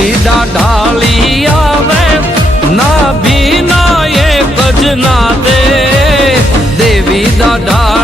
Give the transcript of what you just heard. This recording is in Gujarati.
દેવી દાઢાળી આવે ના ભીના એક જ ના દે દેવી દાઢા